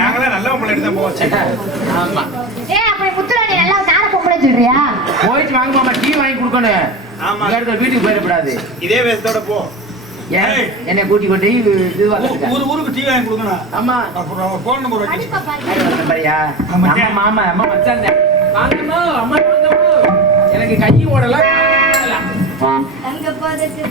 நாங்களாம் நல்ல பொம்பளை எடுத்தா போச்சு. ஆமா. அப்படி முத்துராணி நல்லா சார பொம்பளை சொல்றியா? போயிட்டு வாங்க மாமா, டீ வாங்கி கொடுக்கணும். ஆமா. வீட்டுக்கு போயிடக்கூடாது. இதே வேஷத்தோட போ. என்னை கூட்டி கொண்டு ஊருக்கு டீ வாங்கி கொடுக்கணும். ஆமா. அப்புறம் போன் நம்பர் பாரியா மாமா அம்மா வச்சாங்க. வாங்கம்மா அம்மா எனக்கு கை ஓடலாம். அங்க பாதக்கு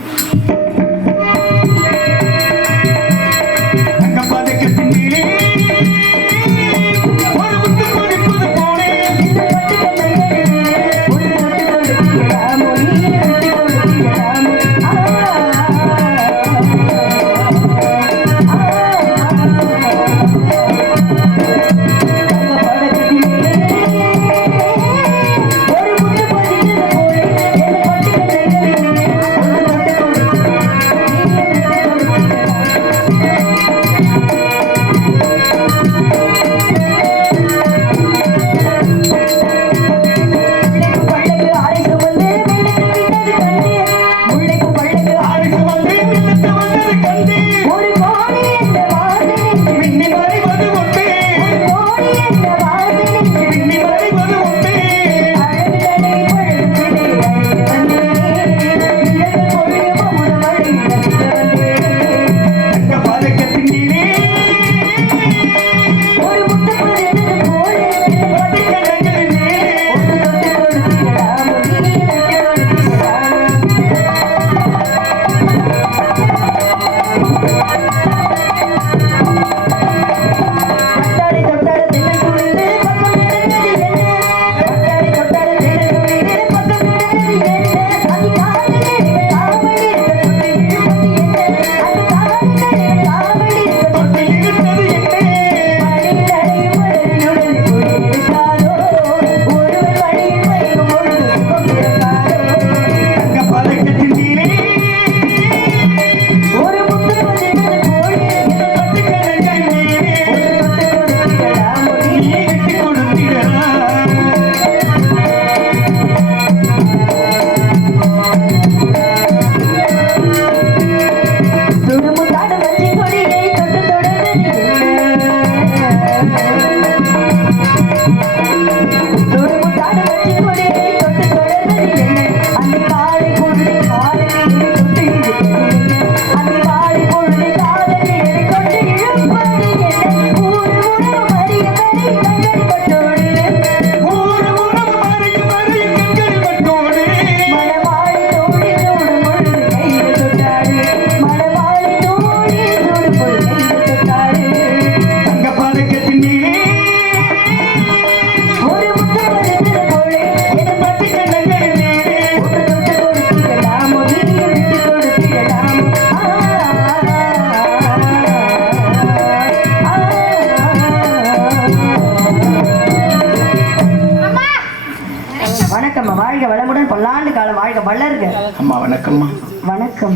அம்மா வணக்கம்மா. வணக்கம்.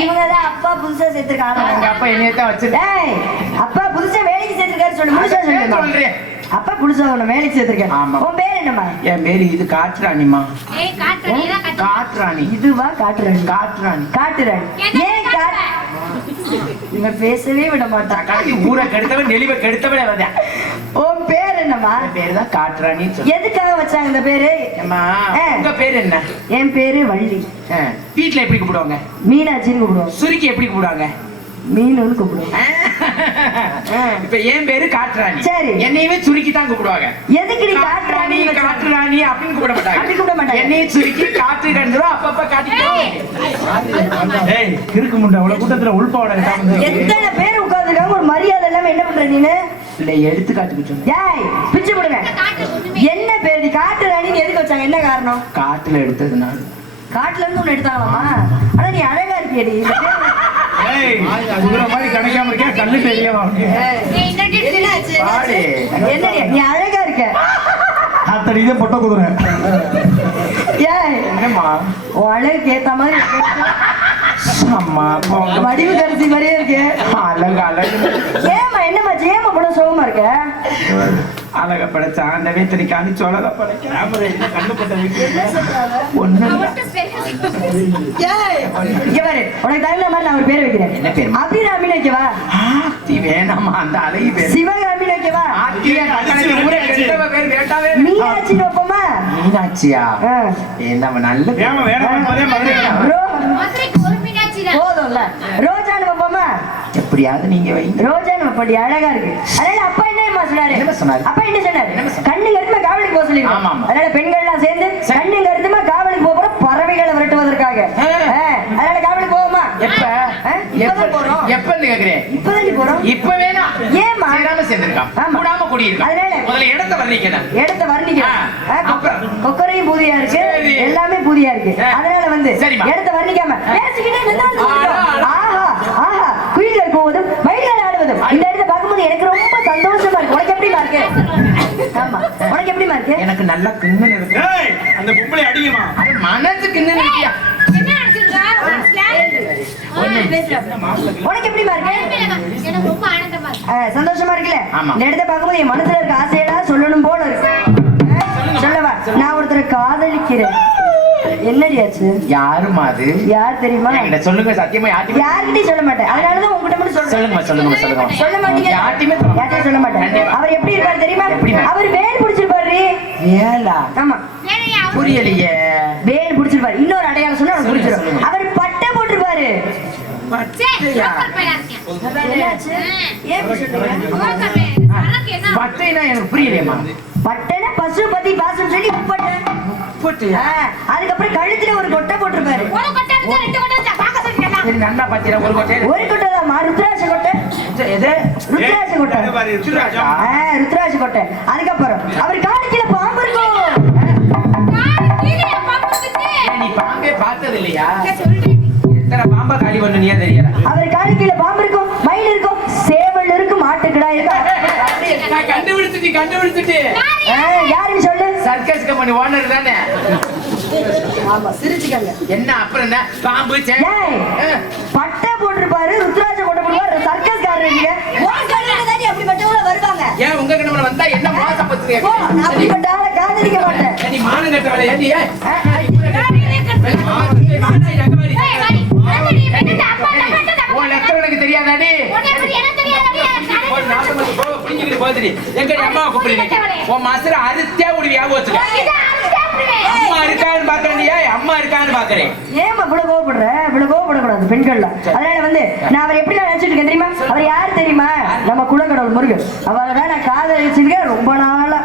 இவங்கதான் அப்பா புதுசா சேர்த்திருக்காங்க. அப்பா என்னையத்தான் வச்சிருக்கேன். அப்பா புதுசா வேலைக்கு சேர்த்திருக்காரு சொல்லு. முழுசா சொல்லுங்க. அப்பா புதுசா உன்னை வேலைக்கு சேர்த்திருக்காரு. உன் பேர் என்னம்மா? என் பேரு இது காட்டுராணிமா. காட்டுராணி. இதுவா காட்டுராணி? காட்டுராணி. காட்டுராணி. ஏன் இவன் பேசவே விட மாட்டான். கடைசி ஊரை கெடுத்தவன் நெளிவை கெடுத்தவனே வந்தேன். உன் பேர் என்னம்மா? பேரு தான் காட்டுராணி. எதுக்காக வச்சாங்க இந்த பேரு? உங்க பேரு என்ன? என் பேரு வள்ளி. வீட்டுல எப்படி கூப்பிடுவாங்க? மீனாட்சின்னு கூப்பிடுவாங்க. சுருக்கி எப்படி கூப்பிடுவாங்க? மீனுன்னு கூப்பிடுவாங்க. இப்ப என் பேரு காட்டுராணி. சரி. என்னையுமே சுருக்கி தான் கூப்பிடுவாங்க. எதுக்கு நீ காட்டுராணி காட்டுராணி அப்படின்னு கூப்பிட மாட்டாங்க. அப்படி கூப்பிட மாட்டாங்க. என்னையும் சுருக்கி காட்டு கண்டுரும் அப்பப்ப காட்டிக்கிறோம். இருக்கு முண்டை அவ்வளவு கூட்டத்துல உள்பாவோட எத்தனை பேர் உட்கார்ந்துருக்காங்க, ஒரு மரியாதை இல்லாம என்ன பண்ற நீனு? இல்ல எடுத்துக்காட்டுக்கு சொன்ன. ஏய் பிச்சு போடுங்க. என்ன பேர்? நீ காட்டுராணின்னு எதுக்கு வச்சாங்க? என்ன காரணம்? காட்டுல எடுத்ததுனால. காட்டுல இருந்து ஒண்ணு எடுத்தாங்களாமா? ஆனா நீ அழகா இருக்கியடி. மாதிரி கணக்காம இருக்கா கண்ணு தெரியவா? என்னடி நீ அழகா இருக்க. அத்தனை இதை பொட்ட குதுறேன். ஏய் என்னம்மா உன் அழகுக்கு ஏத்த மாதிரி அம்மா போங்க. வடிவு கரிசி மாதிரியே இருக்கு. அழகு அழகு ஏமா என்னமாச்சு? ஏமா இவ்வளவு சோகமா இருக்க? அழக படைச்ச ஆண்டவே திரிக்கான்னு சொல்லத படைக்க கேமரா என்ன கண்ணு பட்ட ஒண்ணு ஏய், இங்க பாரு, உனக்கு தகுந்த மாதிரி நான் ஒரு பேர் வைக்கிறேன். என்ன பேரு? அபிராமின்னு வைக்கவா? ஆத்தி வேணாமா அந்த அழகி பேர் சிவகாமின்னு வைக்கவா? ஆத்தியா கட்டளைக்கு ஊரே கெட்டவ பேர் வேண்டாவே மீனாட்சின்னு வைப்போமா? மீனாட்சியா ஆ. நம்ம நல்ல பேர். ஏமா வேற மதே மதுரை மதுரைக்கு ஒரு மீனாட்சி தான். போதும்ல. ரோஜான்னு வைப்போமா? எப்படியாவது நீங்க வைங்க. ரோஜான்னு வைப்படி, அழகா இருக்கு. அதனால அப்பா என்னமா சொன்னாரு? என்ன சொன்னாரு? அப்பா என்ன சொன்னாரு? என்ன சொன்னாரு? கண்ணு கருத்துமா காவலுக்கு போக சொல்லிருக்கோம். ஆமா, ஆமா. அதனால பெண்கள் எல்லாம் சேர்ந்து கண்ணு கருத்துமா காவலுக்கு போக போறோம், பறவைகளை விரட்டுவதற்காக. அதனால காவலுக்கு போவோமா? எப்ப இப்பதான் போறோம். எப்பன்னு கேக்குறேன். இப்பதான் போறோம். இப்ப வேணாம். ஏம்மா? சேராம சேர்ந்திருக்கான். ஆமா. கூடாம குடியிருக்கான். அதனால முதல்ல இடத்தை வர்ணிக்கணும். இடத்த வர்ணிக்கிறேன். அப்புறம் கொக்கரையும் பூதியா இருக்கு, சரி. எல்லாமே பூதியா இருக்கு. அதனால வந்து சரிம்மா. இடத்த வர்ணிக்காம பேசிக்கிட்டே நின்னா ஆடா, ஆடா. ஆஹா ஆஹா, குயில்கள் போவதும் மயில்கள் ஆடுவதும் இந்த இடத்த பார்க்கும்போது எனக்கு ரொம்ப சந்தோஷமா இருக்கு. உனக்கு எப்படிமா இருக்கு? ஆமா, உனக்கு எப்படிமா இருக்கு? எனக்கு நல்லா கிண்ணு இருக்கு. ஏய் அந்த பொம்பளை அடிக்குமா அது மனசு கிண்ணு இருக்கியா? என்ன நினைச்சிருக்கா? உனக்கு எப்படிமா இருக்கு? எனக்கு ரொம்ப ஆனந்தமா இருக்கு. சந்தோஷமா இருக்குல்ல? ஆமா. இந்த இடத்த பார்க்கும்போது என் மனசுல இருக்க ஆசையெல்லாம் சொல்லணும் போல இருக்கு. சொல்லவா? நான் ஒருத்தரை காதலிக்கிறேன். என்னடி ஆச்சு? யாருமா அது? யார் தெரியுமா? என்கிட்ட சொல்லுங்க, சத்தியமா யார்ட்டையும் யார்கிட்டயும் சொல்ல மாட்டேன். அதனாலதான் உங்ககிட்ட மட்டும் சொல்றேன். சொல்லுங்க சொல்ல மாட்டீங்க. யார்ட்டையுமே யார்கிட்டயும் சொல்ல மாட்டேன். கண்டிப்பா. அவர் எப்படி இருப்பாரு தெரியுமா? எப்படிமா? அவர் வேல் பிடிச்சிருப்பாரு. ஏலா ஆமா, வேலையா? புரியலையே. வேல் பிடிச்சிருப்பாரு. இன்னொரு அடையாளம் சொன்னா உனக்கு சொல்லுங்க, புடிச்சிரும். சொல்லுங்க. அவர் பட்டை போட்டிருப்பாரு. சரி, பட்டையா? broker பையனா இருக்கேன். என்னாச்சு? ஏன் இப்படி சொல்றீங்க? broker பையன். உனக்கு என்ன? பட்டைனா எனக்கு புரியலையேம்மா. பட்டைனா பசுபதி பாசம் சொல்லி பட்டை. பட்டையா? அதுக்கப்புறம் கழுத்துல ஒரு கொட்டை போட்டிருப்பாரு. ஒரு கொட்டை இருந்தா ரெண்டு கொட்டை இருந்தா பார்க்க சொல்லிட்டேனா? சரி, நல்லா பாத்தீங்களா? ஒரு கொட்டை ஒரு கொட்டை தான், ருத்ராட்ச கொட்டை. எது? ருத்ராட்ச கொட்டை. ருத்ராட்ச கொட்டை. அதுக்கப்புறம் அவர் காலிக்கீழ பாம்பு இருக்கும். கால் கீழே பாம்பு வந்துச்சு. ஏன் நீ பாம்பே பார்த்தது இல்லையா? நான் சொல்றேன். எத்தனை பாம்பா காலி பண்ணுனியா தெரியல. அவர் காலிக்கீழ பாம்பு இருக்கும், மயில் இருக்கும், சேவல் இருக்கும், மாட்டுக்கிடா இருக்கும். நான் கண்டுபிடிச்சிட்டு யாருன்னு சொல்லு. சர்க்கஸ் கம்பெனி ஓனர் தானே? ஆமா, சிரிச்சுக்கங்க. என்ன அப்புறம் என்ன பாம்பு ஏய், பட்டை போட்டிருப்பாரு, ருத்ராட்ச கொட்டை போடுவாரு, சர்க்கஸ் காரர் நீங்க. உன் கடையில தானே அப்படிப்பட்டவங்க வருவாங்க. ஏன் உங்க கிட்ட வந்தா என்ன மோசம் பத்துறியா? போ, நான் அப்படிப்பட்ட ஆளை காதலிக்க மாட்டேன். நீ மானம் கட்டவளே ஏண்டி? ஏய், வாடி. வாடி, வெட்டடா, அப்பா தப்பா. உன் லெட்டர் எனக்கு தெரியாதாடி? உன்னை பத்தி எனக்கு தெரியாதடி. ஒரு நாட்டு வந்து போக புடிங்கிட்டு போதுடி. எங்கடி அம்மாவை கூப்பிடுறீங்க? உன் மசுர அறுத்தே விடுவியா போச்சுக்க. அம்மா இருக்கான்னு பாக்குறேன்டியா? அம்மா இருக்கான்னு பாக்குறேன். ஏமா இவ்வளவு கோவப்படுற? இவ்வளவு கோவப்படக்கூடாது பெண்கள்ல. அதனால வந்து நான் அவர் எப்படி நினைச்சிட்டு இருக்கேன் தெரியுமா? அவர் யார் தெரியுமா? நம்ம குலக்கடவுள் முருகன். அவரை தான் நான் காதலிச்சிருக்கேன் ரொம்ப நாளா.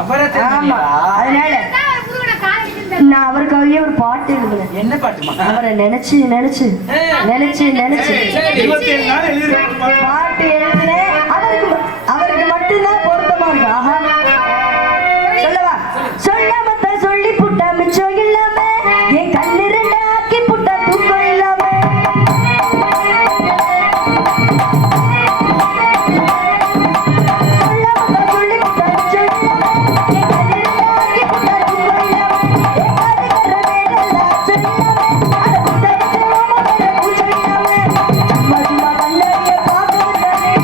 அவரை ஆமா, அதனால நான் ஒரு புதுவன காலேஜ்ல நான் அவருக்காகவே ஒரு பாட்டு எழுதுனேன். என்ன பாட்டுமா? அவரை நினைச்சு நினைச்சு நினைச்சு நினைச்சு 27 நாள் எழுதிருக்காங்க. பாட்டு எழுதுனேன். அவருக்கு மட்டும்தான் பொருத்தமா இருக்கு. ஆஹா, சொல்லவா? சொல்லாமத்த சொல்லி புட்டா மிச்சம் இல்லாம என் கண்ணு ரெண்டா ஆக்கி புட்டா தூக்கம் இல்லாம. சொல்லாமத்த சொல்லி புட்டா மிச்சம் இல்லாம என் கண்ணு ரெண்டா ஆக்கி புட்டா தூக்கம் இல்லாம. என் காதுகற மேலெல்லாம் அச்சம் இல்லாம அட புட்டா மிச்சம் ஓம மேல பூச்சம் இல்லாம. சும்மா சும்மா கண்ணறிய பார்க்க விட்டானே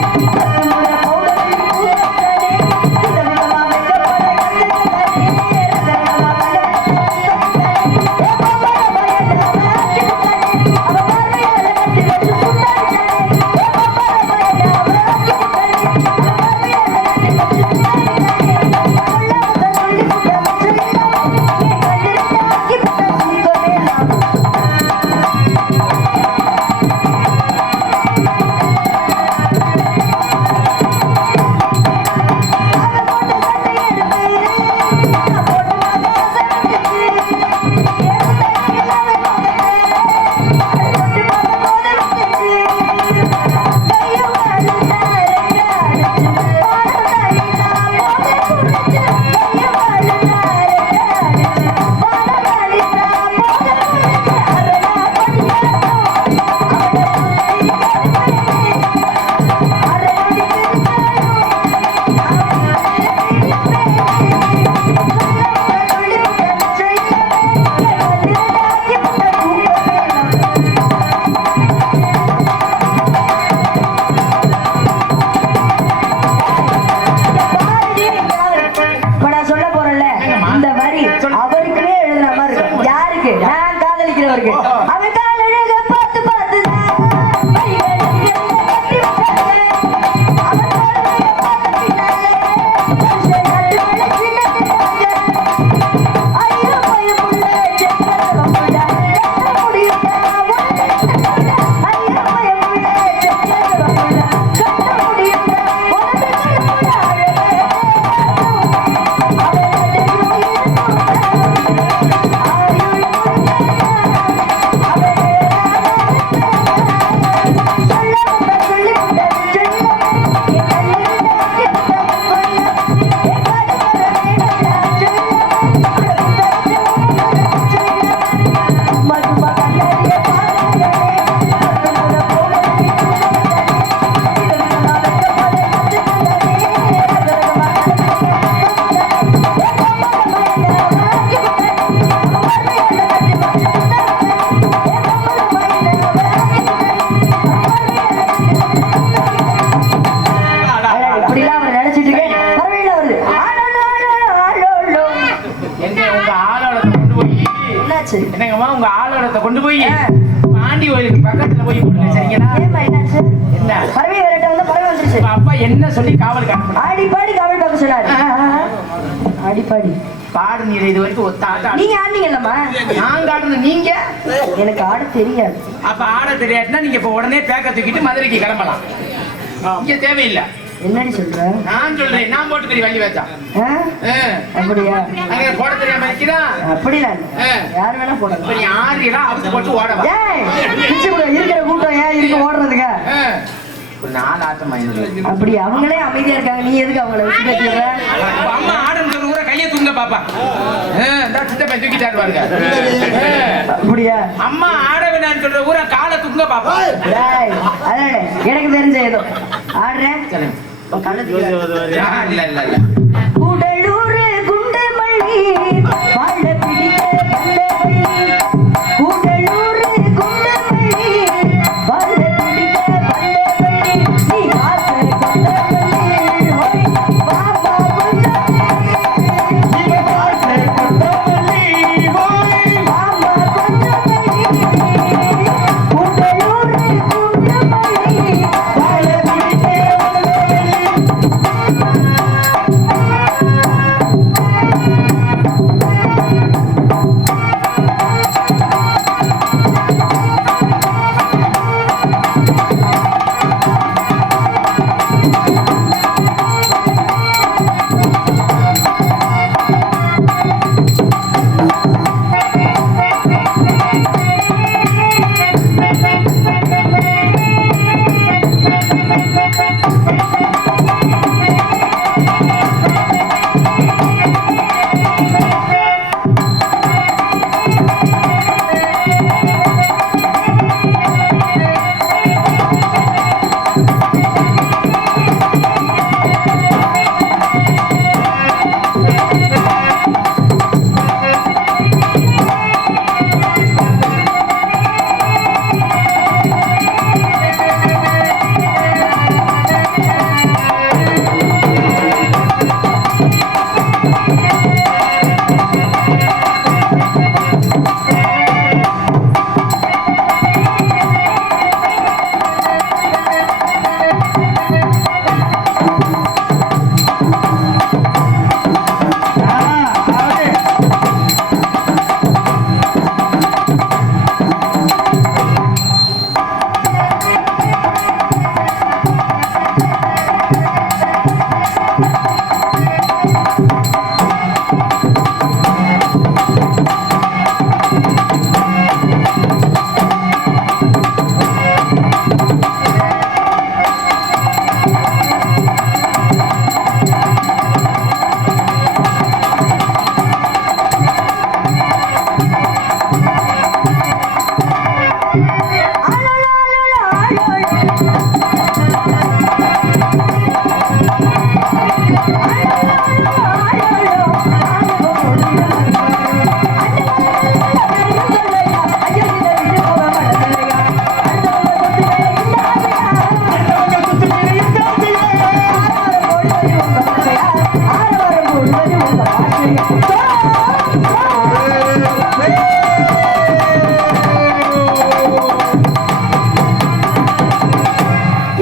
போய் பாண்டி கோயிலுக்கு பக்கத்துல போய் போடுங்க சரிங்களா? ஏம்மா என்னாச்சு? என்ன பறவை விரட்ட வந்து பறவை வந்துருச்சு. உங்க அப்பா என்ன சொல்லி காவலுக்கு அனுப்புனா? ஆடி பாடி காவல் பார்க்க சொன்னாரு. ஆடி பாடி பாடு நீர் இது வரைக்கும் ஒத்த ஆட்டம் நீங்க ஆடுனீங்கல்லம்மா? நான் காட்டணும் நீங்க எனக்கு ஆட தெரியாது. அப்ப ஆட தெரியாதுன்னா நீங்க இப்ப உடனே பேக்க தூக்கிட்டு மதுரைக்கு கிளம்பலாம். இங்க தேவையில்லை. என்னடி சொல்ற? நான் சொல்றேன், நான் போட்டு தெரிய வள்ளி வச்சா அப்படியா? அங்க போட தெரியாம இருக்கிறா அப்படிலாம் யாரு வேணா போடலாம். இப்ப நீ ஆடுறீங்களா அவுத்து போட்டு ஓடவா? ஏய், பிச்சு கூட இருக்கிற கூட்டம் ஏன் இருக்கு ஓடுறதுக்கு? ஒரு 4 ஆட்டம் ஆயிடுது. அப்படி அவங்களே அமைதியா இருக்காங்க, நீ எதுக்கு அவங்கள வச்சு கட்டிடுற? அம்மா ஆடுன்னு சொல்ற கூட கையை தூங்க பாப்பா. சித்தப்பா தூக்கிட்டாரு பாருங்க. அப்படியா? அம்மா ஆட வேணான்னு சொல்ற ஊர காலை தூங்க பாப்பா. அதானே எனக்கு தெரிஞ்ச ஏதோ ஆடுறேன். இல்ல இல்ல இல்ல கூடலூர் குண்டுமல்லி வாழ பிடிக்க பல்லவள்ளி. கூடலூர் குண்டுமல்லி வாழ பிடிக்க பல்லவள்ளி. நீ காசை கொண்டவள்ளி ஓய் பாப்பா கொஞ்சம் நீ காசை கொண்டவள்ளி ஓய் பாப்பா கொஞ்சம் கூடலூர் குண்டுமல்லி வாழ பிடிக்க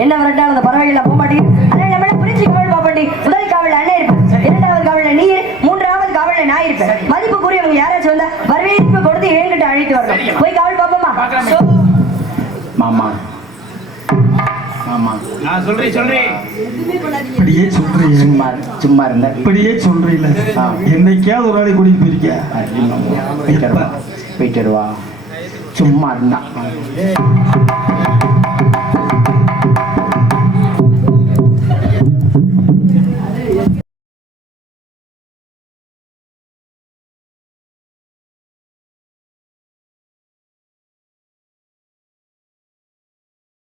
என்ன வரட்டால் அந்த பறவைகள் போக மாட்டேங்குது. அதனால நம்ம புரிஞ்சு காவல் பாப்பண்டி. முதல் காவல் அண்ணன் இருப்பேன், இரண்டாவது காவல் நீ, மூன்றாவது காவல் நான் இருப்பேன். மதிப்புக்குரியவங்க யாராச்சும் வந்தா வரவேற்பு கொடுத்து ஏங்கிட்ட அழைத்து வரணும். போய் காவல் பாப்போமா? மாமா மாமா நான் சொல்றேன் இப்படியே சொல்றீங்க, சும்மா இருந்த இப்படியே சொல்றீங்கள. என்னைக்காவது ஒரு நாளைக்கு கூட்டிட்டு போயிருக்கியா? போயிட்டு வருவா சும்மா இருந்தா